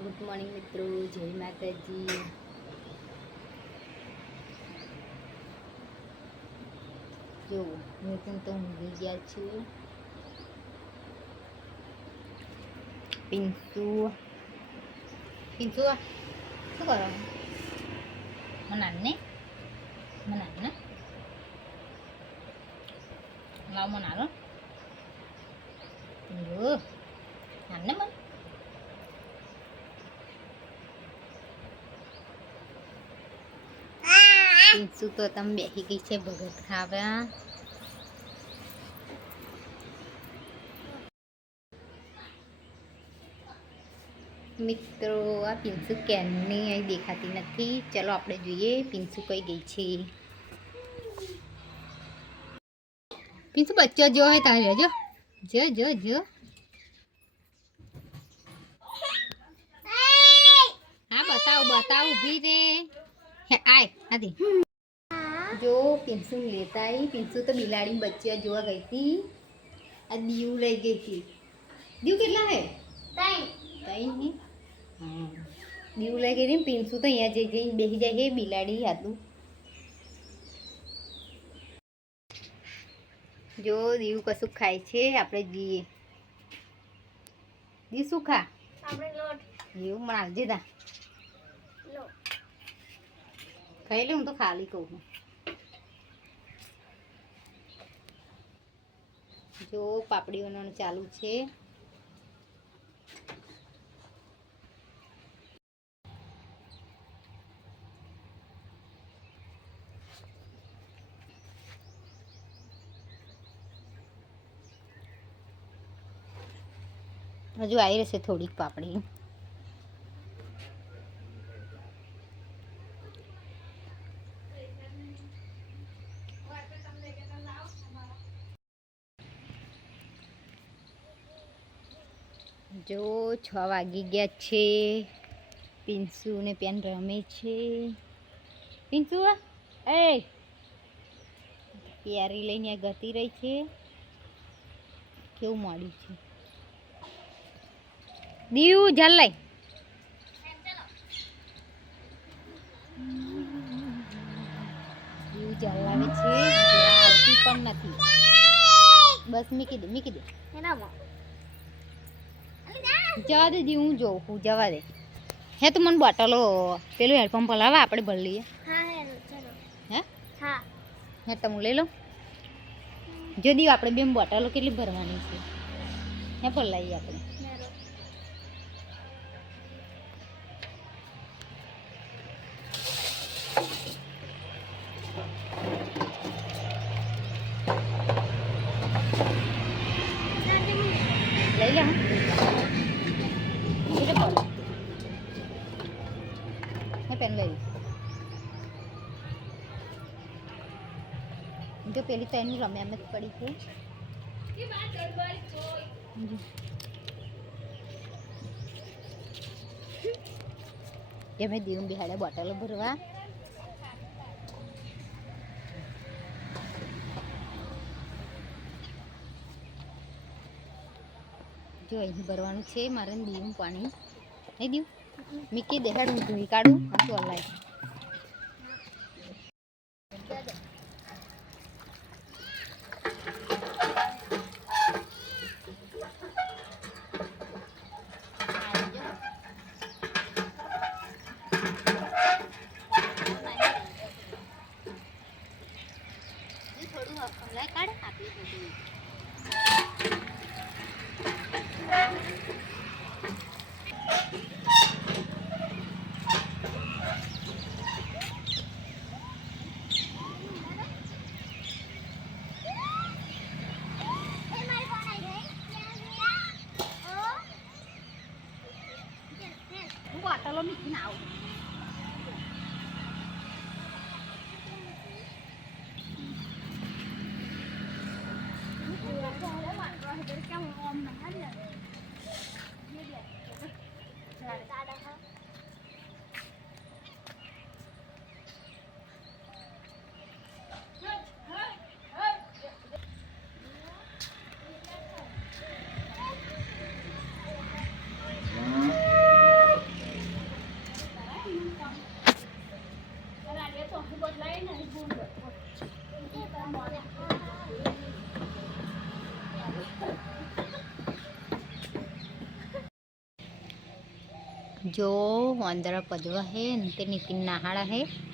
Good morning મિત્રો, જય માતાજી। જો હું તો ઊંઘી ગયા છે। પિન્સુ પિન્સુ શું કરો? મનાને મનાને લાવ મનાલો જો નાને મન પિન્સુ તો તમે બેસી ગઈ છે ભગત ખાવા। મિત્રો આ પિન્સુ કેની અહીં દેખાતી નથી। ચલો આપણે જોઈએ પિન્સુ કઈ ગઈ છે। પિન્સુ બચ્ચો જો હે તારે જો જો જો જો હા બતાવ બતાવ ઊભી રે આય આદી જો પિન્સુ લેતા आई। પિન્સુ તો બિલાડી બચ્ચા જોવા ગઈ थी। આ દીવ લઈ ગઈ थी। દીવ કેટલા હે? ત્રણ હે। हाँ દીવ લઈ ગઈ थी। પિન્સુ તો અહીંયા જઈ જઈને બેસી જાય છે બિલાડી હાથું। જો દીવ કશું ખાય છે। આપણે જઈએ દી શું ખા એવું મારજે તા ખાઈ લે। હું તો ખાલી કહું જો પાપડીઓનો ચાલુ છે। હજુ આવી રહેશે થોડીક પાપડી। જો 6 વાગી ગયા છે। પિન્સુ ને પેન રમે છે। પિન્સુ એ પ્યારી લઈને ગતી રહી છે। કેવું મોડ્યું છે દીવ જલ લઈ દીવ જલ આવે છે। આવતી પણ નથી। બસ મૂકી દે જવા દે દી હું જોઉં હું જવા દે હે તું મને બોટલો પેલું હેડપંપ હલાવા આપણે ભરી લઈએ। હે તમે લઈ લો જો દી આપણે બે બોટલો કેટલી ભરવાની છે હે પર લઈએ આપણે। લઈ લે હે પેન લઈ જો પેલી તૈની રમે એમ જ પડી છે। કે મેં દીવું બિહાડે બોટલો ભરવા। જો અહીં ભરવાનું છે મારે દીવું પાણી નહીં દીવું મીકી દેખાડ હું ધોઈ કાઢું શું હલાય થોડું હલાય કાઢ આપી બધું બોટલો મીઠી ના આવું जो अंदर पजवा है ते नितिन नहाड़ा है।